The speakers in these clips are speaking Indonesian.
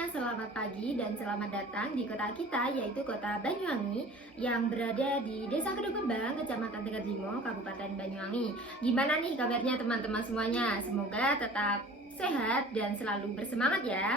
semuanya, selamat pagi dan selamat datang di kota kita, yaitu kota Banyuwangi yang berada di Desa Kedung Kembang, Kecamatan Tegal Limo, Kabupaten Banyuwangi. Gimana nih kabarnya teman-teman semuanya? Semoga tetap sehat dan selalu bersemangat ya.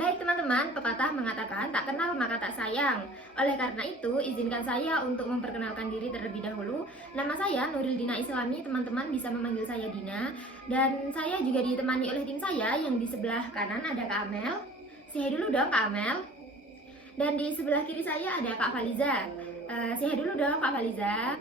Baik teman-teman, pepatah mengatakan tak kenal maka tak sayang. Oleh karena itu, izinkan saya untuk memperkenalkan diri terlebih dahulu. Nama saya Nuril Dina Islami, teman-teman bisa memanggil saya Dina. Dan saya juga ditemani oleh tim saya yang di sebelah kanan ada Kak Amel. Say hi dulu dong Kak Amel. Dan di sebelah kiri saya ada Kak Faliza. Say hi dulu dong Kak Faliza.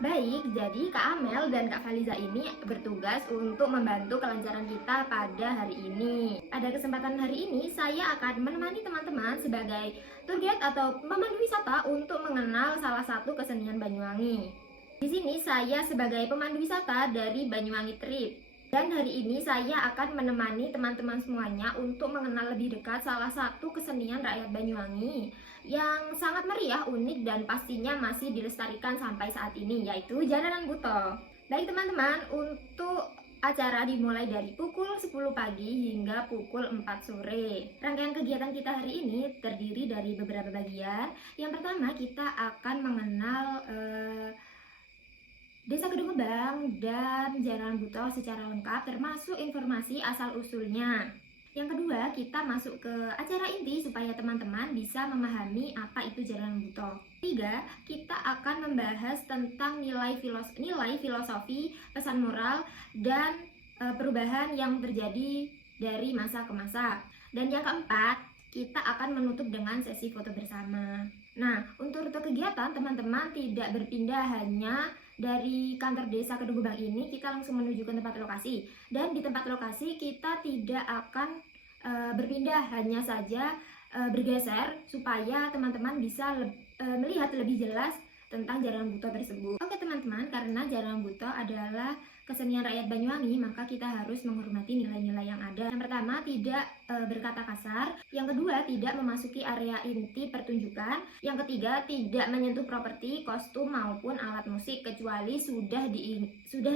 Baik, jadi Kak Amel dan Kak Faliza ini bertugas untuk membantu kelancaran kita pada hari ini. Pada kesempatan hari ini, saya akan menemani teman-teman sebagai tour guide atau pemandu wisata untuk mengenal salah satu kesenian Banyuwangi. Di sini saya sebagai pemandu wisata dari Banyuwangi Trip. Dan hari ini saya akan menemani teman-teman semuanya untuk mengenal lebih dekat salah satu kesenian rakyat Banyuwangi yang sangat meriah, unik, dan pastinya masih dilestarikan sampai saat ini, yaitu Jaranan Buto. Baik teman-teman, untuk acara dimulai dari pukul 10 pagi hingga pukul 4 sore. Rangkaian kegiatan kita hari ini terdiri dari beberapa bagian. Yang pertama, kita akan mengenal Desa Kedung Kembang dan Jaranan Buto secara lengkap termasuk informasi asal-usulnya. Yang kedua, kita masuk ke acara inti supaya teman-teman bisa memahami apa itu Jaranan Buto. Ketiga, kita akan membahas tentang nilai filosofi, pesan moral, dan perubahan yang terjadi dari masa ke masa. Dan yang keempat, kita akan menutup dengan sesi foto bersama. Nah, untuk rute kegiatan teman-teman tidak berpindah hanya dari kantor desa Kedung Kembang ini, kita langsung menuju ke tempat lokasi. Dan di tempat lokasi kita tidak akan berpindah, hanya saja bergeser supaya teman-teman bisa melihat lebih jelas tentang Jaranan Buto tersebut. Oke teman-teman, karena Jaranan Buto adalah kesenian rakyat Banyuwangi, maka kita harus menghormati nilai-nilai yang ada. Yang pertama, tidak berkata kasar. Yang kedua, tidak memasuki area inti pertunjukan. Yang ketiga, tidak menyentuh properti, kostum maupun alat musik kecuali sudah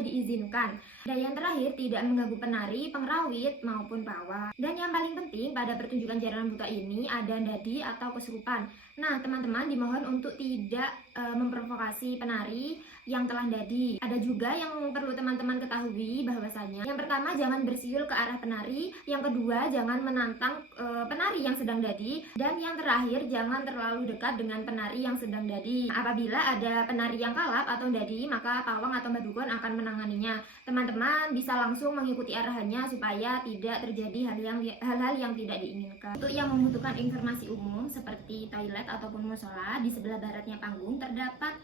diizinkan. Dan yang terakhir, tidak mengganggu penari, pengrawit maupun pawang. Dan yang paling penting pada pertunjukan Jaranan Buto ini ada dadi atau kesurupan. Nah, teman-teman dimohon untuk tidak memprovokasi penari yang telah dadi. Ada juga yang perlu teman-teman ketahui bahwasanya yang pertama, jangan bersiul ke arah penari. Yang kedua, jangan menantang penari yang sedang dadi. Dan yang terakhir, jangan terlalu dekat dengan penari yang sedang dadi. Apabila ada penari yang kalap atau dadi, maka pawang atau badukun akan menanganinya. Teman-teman bisa langsung mengikuti arahannya supaya tidak terjadi hal-hal yang tidak diinginkan. Untuk yang membutuhkan informasi umum seperti toilet ataupun musola, di sebelah baratnya panggung terdapat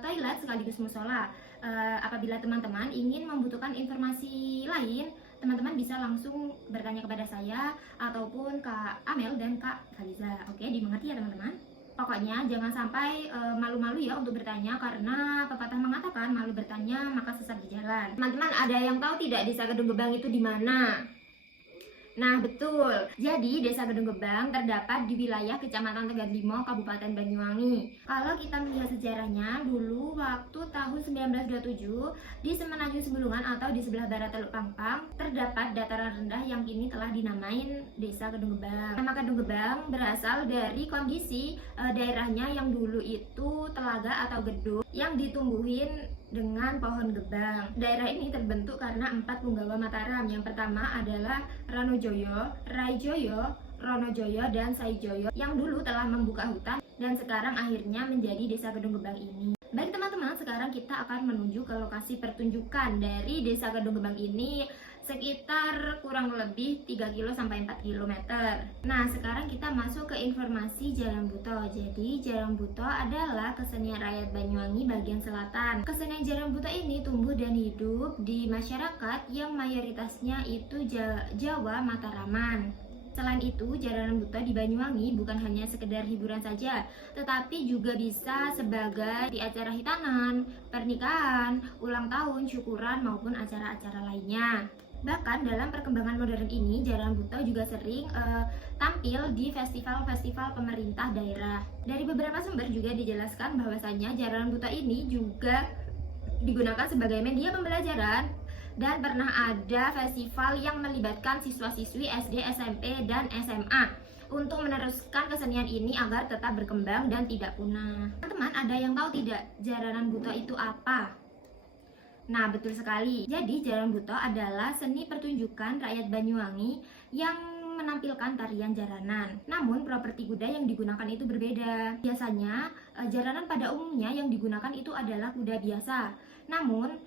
toilet sekaligus musola. Apabila teman-teman ingin membutuhkan informasi lain, teman-teman bisa langsung bertanya kepada saya ataupun Kak Amel dan Kak Faliza. Oke, dimengerti ya teman-teman? Pokoknya jangan sampai malu-malu ya untuk bertanya, karena pepatah mengatakan malu bertanya maka sesat di jalan. Teman-teman ada yang tahu tidak Desa Kedung Kembang itu di mana? Nah betul, jadi Desa Kedung Kembang terdapat di wilayah Kecamatan Tegal Limo, Kabupaten Banyuwangi. Kalau kita melihat sejarahnya, dulu waktu tahun 1927 di Semenanjung Sebulungan atau di sebelah barat Teluk Pangpang terdapat dataran rendah yang kini telah dinamain Desa Kedung Kembang. Nama Kedung Kembang berasal dari kondisi daerahnya yang dulu itu telaga atau gedung yang ditumbuhin dengan pohon gebang. Daerah ini terbentuk karena 4 punggawa Mataram. Yang pertama adalah Ranojoyo, Raijoyo, Ronojoyo, dan Saijoyo yang dulu telah membuka hutan dan sekarang akhirnya menjadi Desa Kedung Kembang ini. Baik teman-teman, sekarang kita akan menuju ke lokasi pertunjukan dari Desa Kedung Kembang ini, sekitar kurang lebih 3 km sampai 4 km. Nah, sekarang kita masuk ke informasi Jaranan Buto. Jadi, Jaranan Buto adalah kesenian rakyat Banyuwangi bagian selatan. Kesenian Jaranan Buto ini tumbuh dan hidup di masyarakat yang mayoritasnya itu Jawa Mataraman. Selain itu, Jaranan Buto di Banyuwangi bukan hanya sekedar hiburan saja, tetapi juga bisa sebagai di acara hitanan, pernikahan, ulang tahun, syukuran, maupun acara-acara lainnya. Bahkan dalam perkembangan modern ini, Jaranan Buto juga sering tampil di festival-festival pemerintah daerah. Dari beberapa sumber juga dijelaskan bahwasanya Jaranan Buto ini juga digunakan sebagai media pembelajaran dan pernah ada festival yang melibatkan siswa-siswi SD, SMP, dan SMA untuk meneruskan kesenian ini agar tetap berkembang dan tidak punah. Teman-teman, ada yang tahu tidak jaranan buto itu apa? Nah, betul sekali. Jadi, jaranan buto adalah seni pertunjukan rakyat Banyuwangi yang menampilkan tarian jaranan. Namun, properti kuda yang digunakan itu berbeda. Biasanya, jaranan pada umumnya yang digunakan itu adalah kuda biasa. Namun,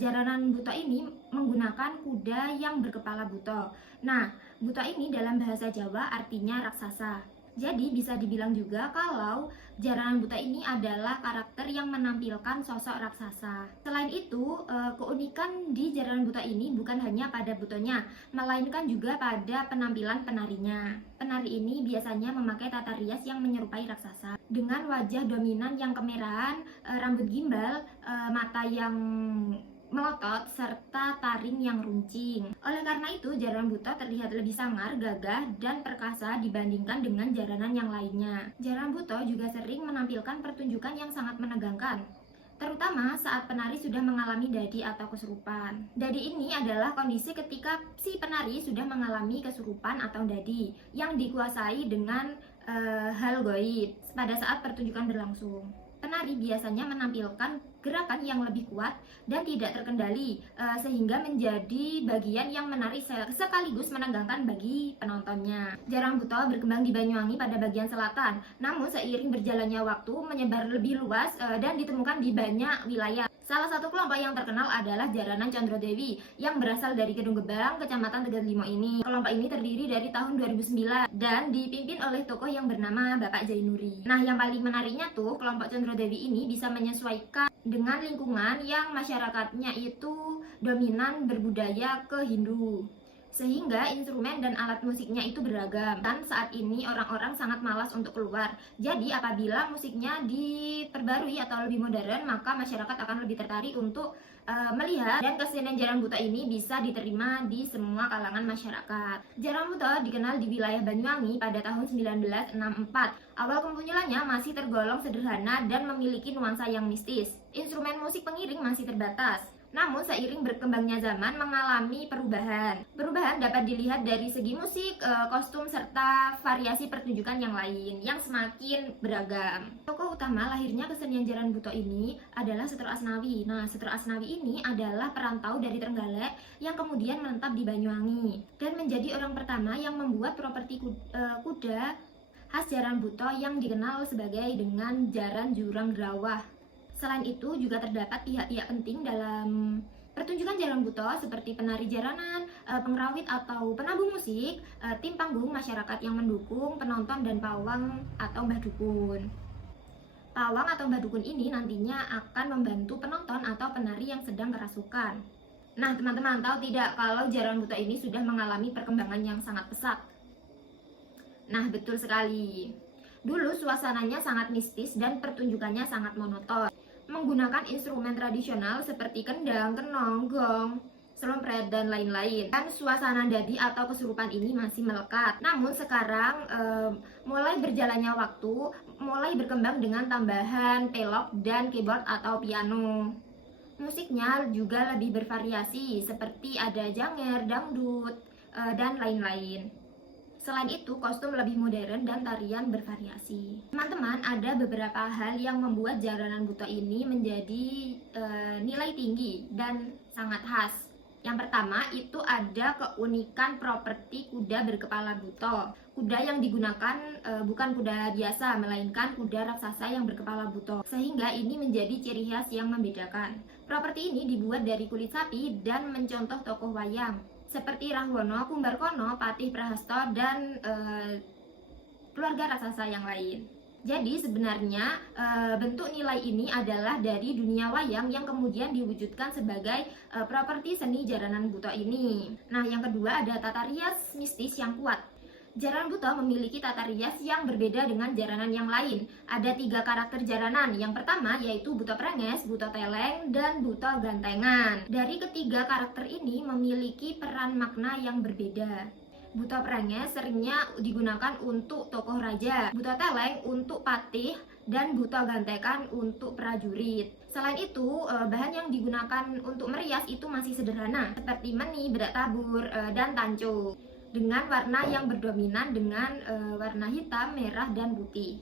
jaranan buto ini menggunakan kuda yang berkepala buto. Nah, buto ini dalam bahasa Jawa artinya raksasa. Jadi bisa dibilang juga kalau jaranan buto ini adalah karakter yang menampilkan sosok raksasa. Selain itu, keunikan di jaranan buto ini bukan hanya pada butonya, melainkan juga pada penampilan penarinya. Penari ini biasanya memakai tata rias yang menyerupai raksasa dengan wajah dominan yang kemerahan, rambut gimbal, mata yang melotot, serta taring yang runcing. Oleh karena itu, jaranan buto terlihat lebih sangar, gagah, dan perkasa dibandingkan dengan jaranan yang lainnya. Jaranan buto juga sering menampilkan pertunjukan yang sangat menegangkan, terutama saat penari sudah mengalami dadi atau kesurupan. Dadi ini adalah kondisi ketika si penari sudah mengalami kesurupan atau dadi yang dikuasai dengan hal gaib pada saat pertunjukan berlangsung. Penari biasanya menampilkan gerakan yang lebih kuat dan tidak terkendali, sehingga menjadi bagian yang menarik sekaligus menegangkan bagi penontonnya. Jaranan buto berkembang di Banyuwangi pada bagian selatan, namun seiring berjalannya waktu menyebar lebih luas dan ditemukan di banyak wilayah. Salah satu kelompok yang terkenal adalah Jaranan Condro Dewi yang berasal dari Kedung Gebang, Kecamatan Tegal Limo ini. Kelompok ini terdiri dari tahun 2009 dan dipimpin oleh tokoh yang bernama Bapak Jainuri. Nah, yang paling menariknya tuh kelompok Condro Dewi ini bisa menyesuaikan dengan lingkungan yang masyarakatnya itu dominan berbudaya ke Hindu, sehingga instrumen dan alat musiknya itu beragam. Dan saat ini orang-orang sangat malas untuk keluar. Jadi apabila musiknya diperbarui atau lebih modern, maka masyarakat akan lebih tertarik untuk melihat, dan kesenian jaranan buto ini bisa diterima di semua kalangan masyarakat. Jaranan buto dikenal di wilayah Banyuwangi pada tahun 1964. Awal kemunculannya masih tergolong sederhana dan memiliki nuansa yang mistis. Instrumen musik pengiring masih terbatas. Namun seiring berkembangnya zaman mengalami perubahan. Perubahan dapat dilihat dari segi musik, kostum, serta variasi pertunjukan yang lain yang semakin beragam. Tokoh utama lahirnya kesenian jaranan buto ini adalah Setro Asnawi. Nah, Setro Asnawi ini adalah perantau dari Trenggalek yang kemudian menetap di Banyuwangi dan menjadi orang pertama yang membuat properti kuda khas jaranan buto yang dikenal sebagai dengan Jaran Jurang Drawah. Selain itu juga terdapat pihak-pihak penting dalam pertunjukan jaranan buto seperti penari jaranan, pengrawit atau penabuh musik, tim panggung, masyarakat yang mendukung, penonton, dan pawang atau mbah dukun. Pawang atau mbah dukun ini nantinya akan membantu penonton atau penari yang sedang kerasukan. Nah, teman-teman tahu tidak kalau jaranan buto ini sudah mengalami perkembangan yang sangat pesat? Nah, betul sekali. Dulu suasananya sangat mistis dan pertunjukannya sangat monoton, menggunakan instrumen tradisional seperti kendang, kenong, gong, selompret, dan lain-lain. Dan suasana dadi atau kesurupan ini masih melekat. Namun sekarang mulai berjalannya waktu, mulai berkembang dengan tambahan pelok dan keyboard atau piano. Musiknya juga lebih bervariasi seperti ada janger, dangdut, dan lain-lain. Selain itu, kostum lebih modern dan tarian bervariasi. Teman-teman, ada beberapa hal yang membuat jaranan buto ini menjadi nilai tinggi dan sangat khas. Yang pertama, itu ada keunikan properti kuda berkepala buto. Kuda yang digunakan bukan kuda biasa, melainkan kuda raksasa yang berkepala buto. Sehingga ini menjadi ciri khas yang membedakan. Properti ini dibuat dari kulit sapi dan mencontoh tokoh wayang seperti Rahwono, Kumbarkono, Patih Prahasto, dan keluarga raksasa yang lain. Jadi sebenarnya bentuk nilai ini adalah dari dunia wayang yang kemudian diwujudkan sebagai properti seni jaranan buto ini. Nah, yang kedua ada tata rias mistis yang kuat. Jaranan buto memiliki tata rias yang berbeda dengan jaranan yang lain. Ada 3 karakter jaranan. Yang pertama yaitu buto prenges, buto teleng, dan buto gantengan. Dari ketiga karakter ini memiliki peran makna yang berbeda. Buto prenges seringnya digunakan untuk tokoh raja, buto teleng untuk patih, dan buto gantekan untuk prajurit. Selain itu, bahan yang digunakan untuk merias itu masih sederhana, seperti meni, bedak tabur, dan tanco, dengan warna yang berdominan dengan warna hitam, merah, dan putih.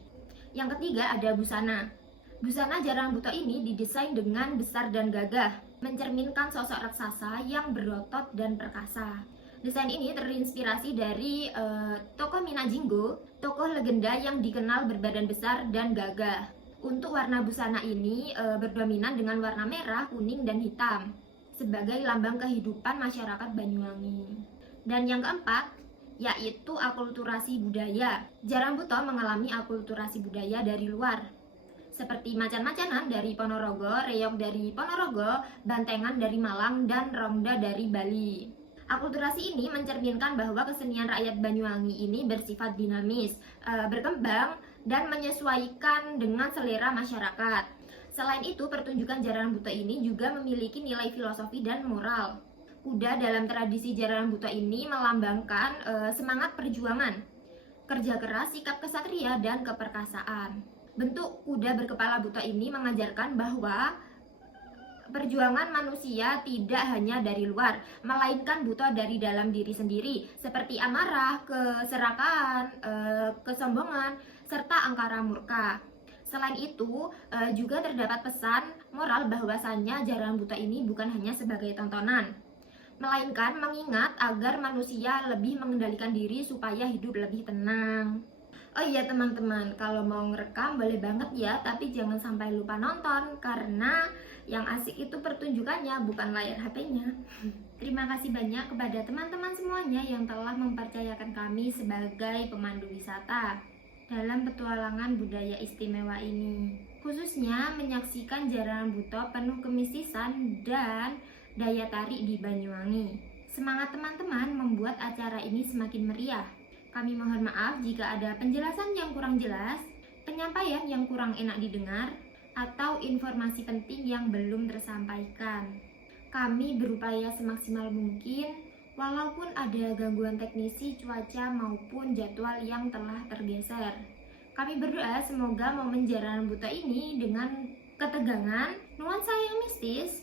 Yang ketiga ada busana. Busana jaranan buto ini didesain dengan besar dan gagah, mencerminkan sosok raksasa yang berotot dan perkasa. Desain ini terinspirasi dari tokoh Mina Jinggo, tokoh legenda yang dikenal berbadan besar dan gagah. Untuk warna busana ini berdominan dengan warna merah, kuning, dan hitam sebagai lambang kehidupan masyarakat Banyuwangi. Dan yang keempat, yaitu akulturasi budaya. Jaranan buto mengalami akulturasi budaya dari luar, seperti macan-macanan dari Ponorogo, reog dari Ponorogo, bantengan dari Malang, dan rongda dari Bali. Akulturasi ini mencerminkan bahwa kesenian rakyat Banyuwangi ini bersifat dinamis, berkembang, dan menyesuaikan dengan selera masyarakat. Selain itu, pertunjukan jaranan buto ini juga memiliki nilai filosofi dan moral. Kuda dalam tradisi jaranan buto ini melambangkan semangat perjuangan, kerja keras, sikap kesatria, dan keperkasaan. Bentuk kuda berkepala buto ini mengajarkan bahwa perjuangan manusia tidak hanya dari luar, melainkan buto dari dalam diri sendiri, seperti amarah, keserakahan, kesombongan, serta angkara murka. Selain itu, juga terdapat pesan moral bahwasannya jaranan buto ini bukan hanya sebagai tontonan, melainkan mengingat agar manusia lebih mengendalikan diri supaya hidup lebih tenang. Oh iya teman-teman, kalau mau ngerekam boleh banget ya, tapi jangan sampai lupa nonton, karena yang asik itu pertunjukannya, bukan layar HP-nya. Terima kasih banyak kepada teman-teman semuanya yang telah mempercayakan kami sebagai pemandu wisata dalam petualangan budaya istimewa ini. Khususnya menyaksikan jaranan buto penuh kemistisan dan daya tarik di Banyuwangi. Semangat teman-teman membuat acara ini semakin meriah. Kami mohon maaf jika ada penjelasan yang kurang jelas, penyampaian yang kurang enak didengar, atau informasi penting yang belum tersampaikan. Kami berupaya semaksimal mungkin, walaupun ada gangguan teknisi, cuaca, maupun jadwal yang telah tergeser. Kami berdoa semoga momen jaranan buto ini dengan ketegangan, nuansa yang mistis,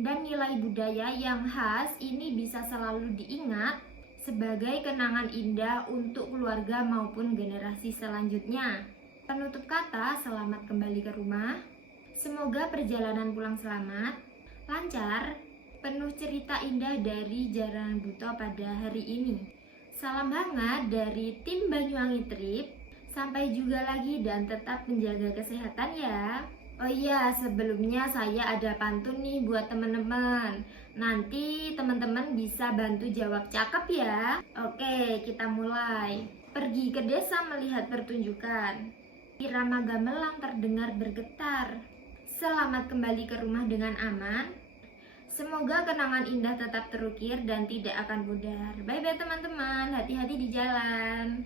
dan nilai budaya yang khas ini bisa selalu diingat sebagai kenangan indah untuk keluarga maupun generasi selanjutnya. Penutup kata, selamat kembali ke rumah. Semoga perjalanan pulang selamat, lancar, penuh cerita indah dari jaranan buto pada hari ini. Salam hangat dari tim Banyuwangi Trip. Sampai juga lagi dan tetap menjaga kesehatan ya. Oh iya, sebelumnya saya ada pantun nih buat teman-teman. Nanti teman-teman bisa bantu jawab cakep ya. Oke, kita mulai. Pergi ke desa melihat pertunjukan. Irama gamelan terdengar bergetar. Selamat kembali ke rumah dengan aman. Semoga kenangan indah tetap terukir dan tidak akan pudar. Bye-bye teman-teman, hati-hati di jalan.